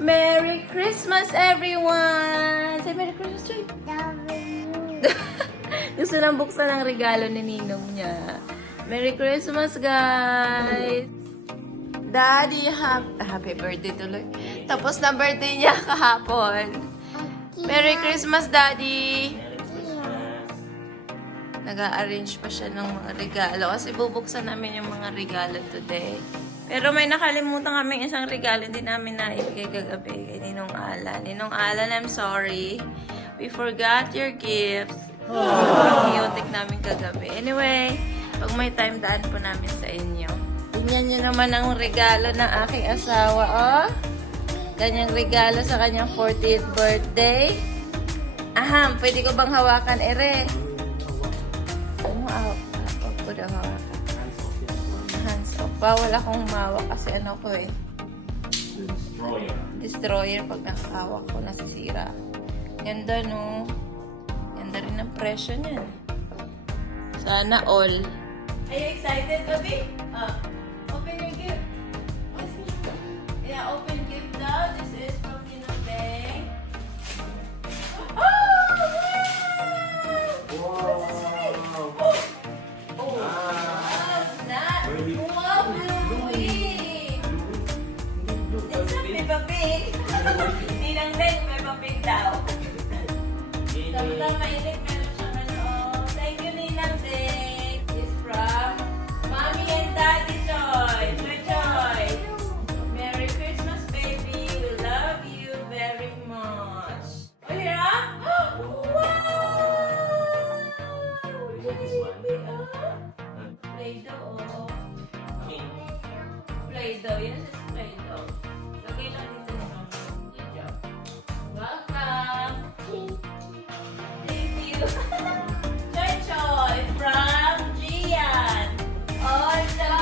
Merry Christmas, everyone! Say Merry Christmas, Joy! Gusto nang buksan ang regalo ni Ninong niya. Merry Christmas, guys! Daddy, happy birthday tuloy. Tapos na birthday niya kahapon. Merry Christmas, Daddy! Nag-a-arrange pa siya ng mga regalo kasi bubuksan namin yung mga regalo today. Pero may nakalimutan kaming isang regalo hindi namin naibigay kagabi kay Ninong Alan. Ninong Alan, I'm sorry. We forgot your gifts. Chaotic namin kagabi. Anyway, pag may time, daan po namin sa inyo. Tingnan nyo naman ang regalo ng aking asawa, oh. Kanyang regalo sa kanyang 40th birthday. Aham, pwede ko bang hawakan, Ere? Ano ko daw hawakan? Hands off. Bawal akong humawak kasi ano ko eh. Destroyer pag nakahawak ko, nasisira. Ganda, no? Ganda rin ang presyo niyan. Sana all. Are you excited, baby? Open your gift. Yeah, open gift daw. This is from Ninong Beng. Oh! Wow! What's this big? Oh! What's that? Wow, Bluey! It's not Peppa Pig. Ninong Beng, Peppa Pig daw. Tapos mainit, meron siyang ano. Thank you, Ninong Beng. It's from Mommy and Daddy Joy. Joy. Merry Christmas, baby. We love you very much. Oh, here, ah? Wow! Play-Doh. Play-Doh. Yan is Play-Doh. Lagay lang dito naman. Good job. Welcome. Thank you. Choy Choy from Gian. Oh, no.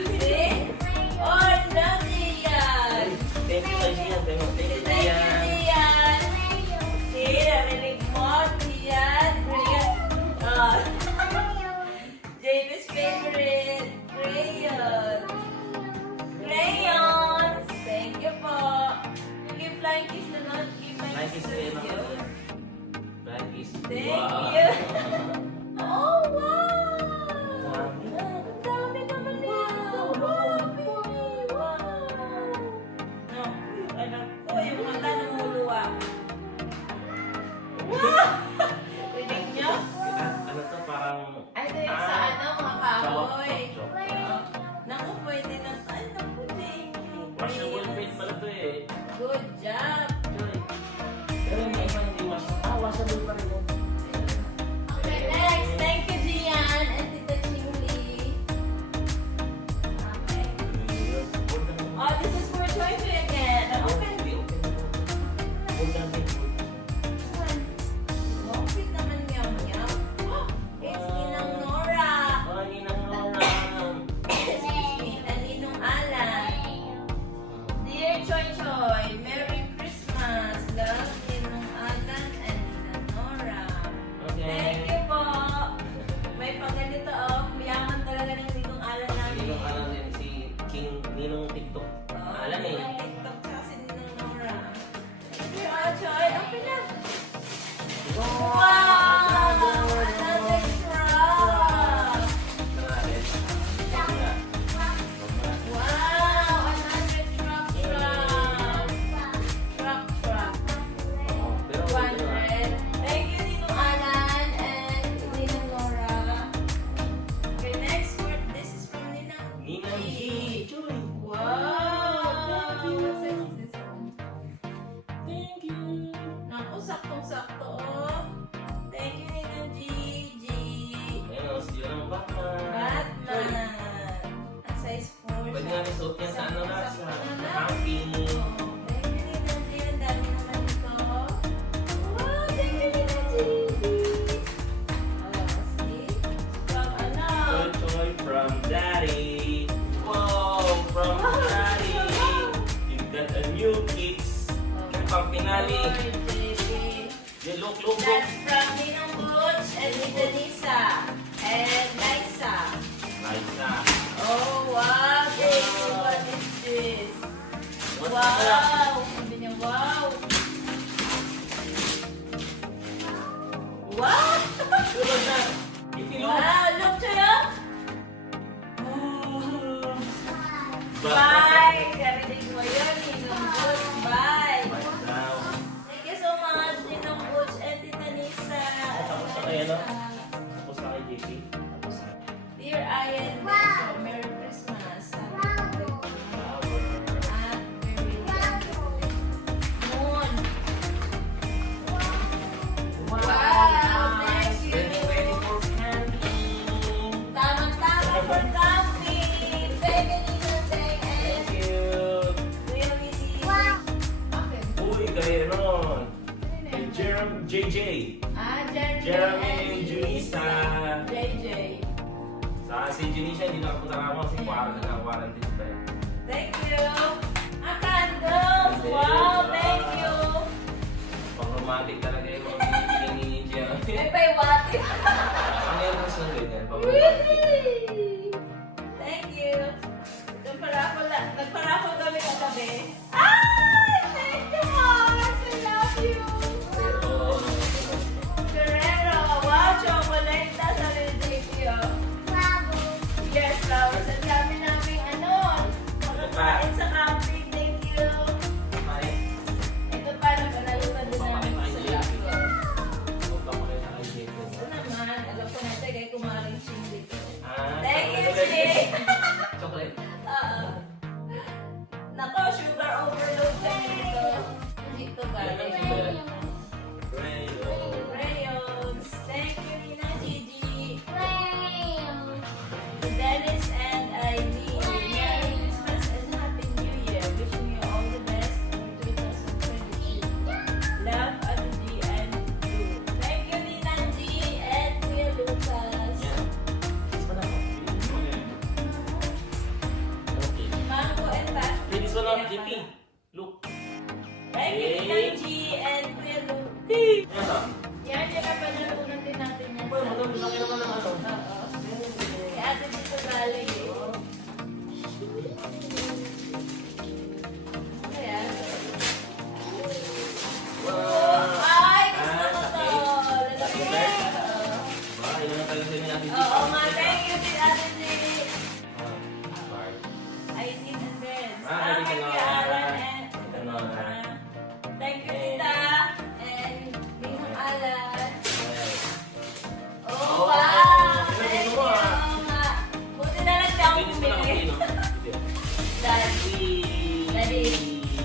See? Oh, no, Gian. Thank you, Gian. Thank you, Thank you, Gian. Gian. See, narinig mo, Gian. Brilliant. Oh. JB's favorite. Crayons. Crayons. Thank you po. You give flying kiss na not. Give flying kiss to you. Thank you. Oh, wow. Ang dami naman nito. Wow, baby. Wow. No, anak ko, yung mata namuluwa. Wow! Rinig niyo? Ano to, parang... Ay, ito yung sa ano, mga kahoy. Chok. Naku, pwede na. Ay, naku, thank you. Washable plate pala to eh. Good job. Joy. Pero may iba hindi washable. Washable pa rin yun. Okay, next. Thank you, Gian and Tita Chingli. Okay. Oh, this is for Choy Choy again. Open. Open naman yum. Oh, it's Ninang Nora. Excuse me, and Ninong Alan. Dear Choy Choy, Merry Christmas. Love, Ninong Alan and Ninang Nora. Thank you po. May pagganito, oh. Mayaman talaga ng Ninong Alan namin. Ninong Alan din si King Ninong TikTok. Alan eh. Ninong TikTok tsaka si Ninong Nora. Dear Choy, open na. Wow! Another truck! Wow! Another truck! Truck. 200. Thank you, Ninong Alan and Ninong Nora. Okay, next word. This is from Ninang Ninang G. Joy. Wow! What's this one? Thank you. Naku, saktong-sakto, oh. Thank you, Ninang Gigi. Ayun, sila ng Batman. Batman. Ang size 4 Pwede siya. namin suot yan sa ano na, sa Saktong-sakto na. camping. Oh, thank you, Ninang G. Ang dami naman ito. Wow, thank you, Ninang Gigi. Oh, see? From ano? Choy from Daddy. Wow, from Daddy. You got a new kicks. Yung pang pinali. Oy, baby. Yeah, look. That's from Ninong Butch and Nita Lisa and Liza. Nice na. Oh, wow, baby. What is this? What Wow! Tulog na! Itilog! Wow! Look sa'yo! Bye! Bye! Karinig mo yun, Ninong Butch. Bye! Bye now. Thank you so much, Ninong Butch and Tita Nisa. Tapos na kayo, no? Tapos na kay JP. Tapos na. Dear Ian, Benzo, Merry Christmas. Flower. At very Moon. Wow! Thank you! Ready for camping. Tamang-tama for camping! Baby Ninong Deng and Thank you. Kuya Willie. Okay. Uy, kayo ron. Kay JJ. Jeremy and Junisa. JJ. Sa si Junisa, hindi nakapunta ka mo kasi quarantine pa eh. Thank you. Ah, candles! Wow, thank you. Pang-romantic talaga yung mga binibigyan ni Jeremy. May paywati. Ang meron sa ganyan, pang-romantic. Thank you. Nagparapol kami kagabi. Ay! Thank you, Mars! I love you! Pero, Guerrero! Wow, chocolate! Nasa rin you. Yes, flowers. Ang dami namin makakain sa camping. Thank you. ay, Ito pa, naganalutan din namin sa laptop. huwag ka makita kay JP. Ito naman, alam ko na kay kumaring Ching dito. Ah, Thank you, chocolate. Ching! Chocolate. Nako, sugar overload kami dito. Dito galing. Rayo. Crayons. Thank you, Nina Gigi. Dennis and Eileen. Merry Christmas and Happy New Year. Wishing you all the best for 2022. Love, Ate G and Lou. Thank you, Nina G and Kuya Lucas. Yan. This one ako. Okay. Mango and Bash. Okay, this one ako, JP. Look. Thank you, Nina G and Kuya Lou. Yan ba? Yan, yan ang panalunan din natin yan. Well, madami laki naman ng ano. Oo. Si Ate dito galing eh. Ayan. Wow. Ay, gusto ko to. Happy Lalaki. birthday. Wow, yun ang talaga ni Ate G. Oo nga, thank you din Ate G. Bye. Aileen and Benz. Ah, Thank Ate you, Nora. Alan and Ate Nora. Thank you, Tita. And Ninong Alan. Oh, Oh, wow! sino Thank gusto you. mo, ah? Oo nga. Buti na lang di ako Bilis mo lang ako, bumili. no? Daddy. Daddy.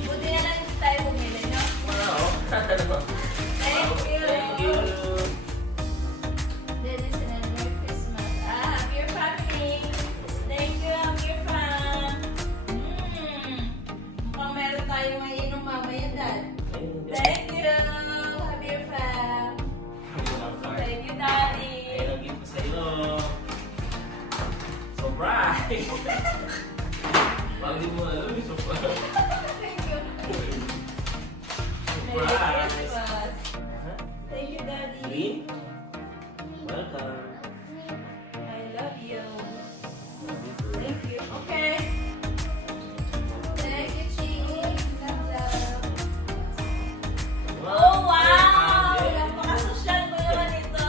Buti na lang tayo bumili, no? Wow. Thank you. Thank you. Dennis and Merry Christmas. Ah, I'm your family. Thank you, I'm your fam. Mukhang meron tayong mainom mamaya, Dad. Thank you. I'm your fam. Thank you, Daddy. Ayun ang gift ko sa iyo. Surprise! Bakit di mo alam yung surprise? Thank you. Merry Surprise! Christmas. Thank you, Daddy. Green? Welcome. I love you. Thank you. Okay. Thank you, Ching. Love, love. Oh, wow! Napaka-social ko naman ito.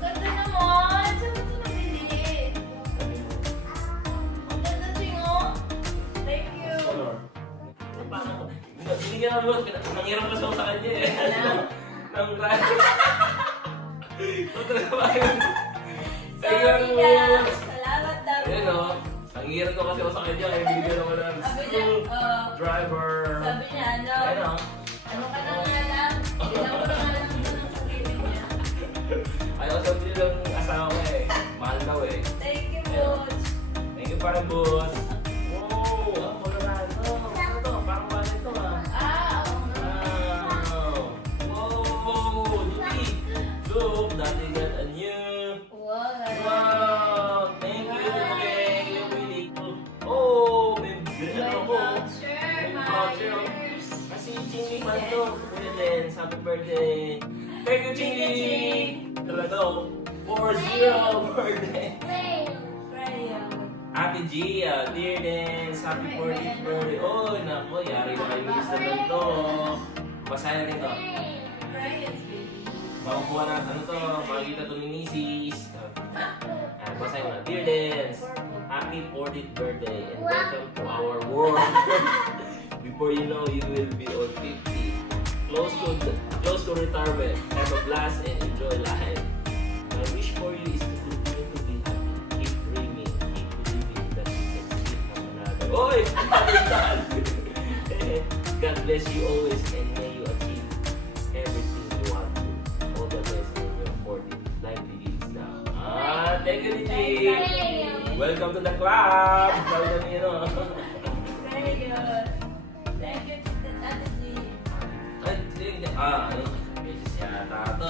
Ganda naman. Saan mo ito nabili? Ang ganda, Ching, oh. Thank you. Binigyan mo, nangyarap ka sa kanya eh. Alam. Nang rally. Ito talaga ba yun? Sorry, Dad. Salamat, Dad. Ayun o. Nangyarap ko kasi ako sa kanya kaya binigyan ako ng Sabi niya, driver. sabi niya, Ayun o. ano ka na nga lang? Hindi na ko na nga lang ito ng sarili niya. Ayaw sabi nilang asawa ko eh. Mahal daw eh. Thank you, Butch. Thank you, parang boss. Wow! Ang Colorado. Ano to? Parang wallet to ah. Oo nga. Wow! Wow! Judy! Look! Daddy got a new... Wow. Wow! Thank you! Thank you, Willie. Oh! May ano ko. My voucher, myers. Kasi Chingy man to. Kuya Lens, happy birthday! Thank you, Chingy! Talaga oh. 4-0 birthday! Crayon. Ate Gia, dear Lens, happy 40th birthday. Oh, nako, yari na kay Miss naman to. Basahin natin to. Crayons, baby. Makukuha na, ano to, makikita to ni Mrs. Basahin mo na. Dear Lens, happy 40th birthday and welcome to our world. Before you know, you will be on 50. Close to retirement. Have a blast and enjoy life. My wish for you is to continue to be happy. Keep dreaming. Keep believing that you can still have another. Oy! God bless you always and may you achieve everything you want to. All the best in your 40th. Life begins now. Thank you, Didi. Welcome to the club. Sabi na niyo, no? Very good. Thank you, Ate G. Ano? Mrs. yata ito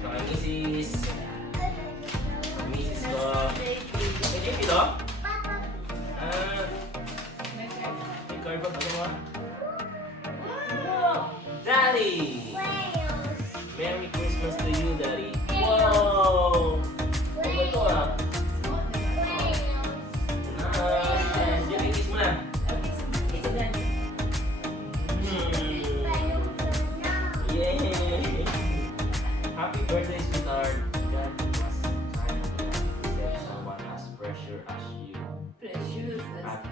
So, kay Mrs. Mrs. ko. May JP to? May card ba ito mo? Daddy! Merry Christmas to you, Daddy. Wow! Ano ba ito JP, kiss mo na. Yay! Happy birthday, sweetheart. God was kind enough to send someone as precious as you.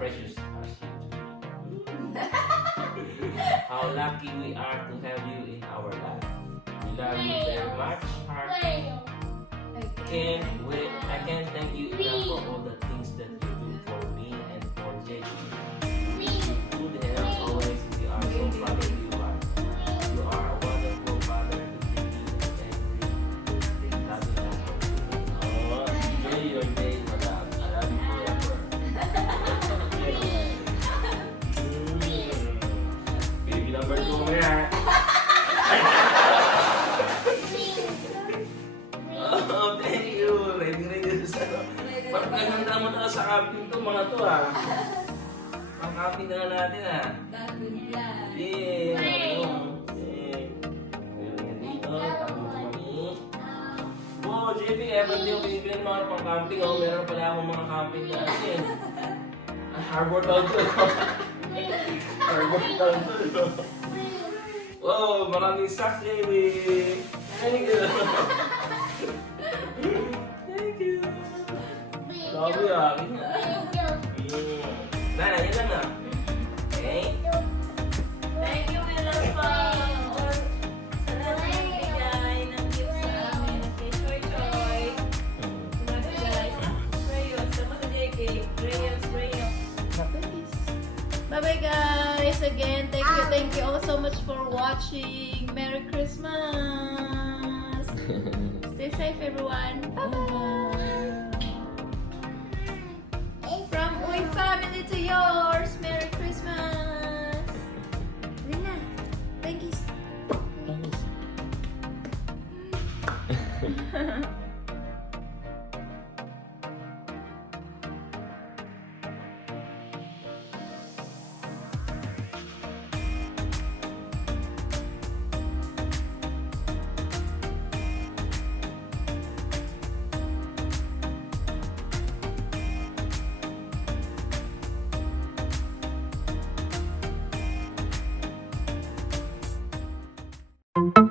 Precious as you. How lucky we are to have you in our life. We love you very much, heart. I can't thank you enough for all the things that you do for me and for JP. Good health always. We are so proud of you, heart. You are a wonderful father to JP and every loving husband. Enjoy your day, madam. I love you forever. Baby number 2 mo yan. Thank you. Ready sa parang handa mo talaga sa camping to, mga to Pang-camping na natin Yeah. Wow, JP, ever di yung bibigyan mga pang-camping. Meron pala akong mga camping na Harbor Town to. Harbor Town to. Wow, maraming socks, JP. Thank you. Thank you. Sabi Nana, yan lang na. Okay? Thank you, Willow Pang. Sa lahat ng bigay ng gift sa amin. Kay Choy Choy. Salamat guys. Crayons. Sama sa JK. Crayons. Bye-bye guys. Again, thank you all so much for watching. Merry Christmas. Stay safe everyone. Bye-bye. From Uy family to yours. Merry Christmas. Lina, thank you. Thank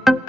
you.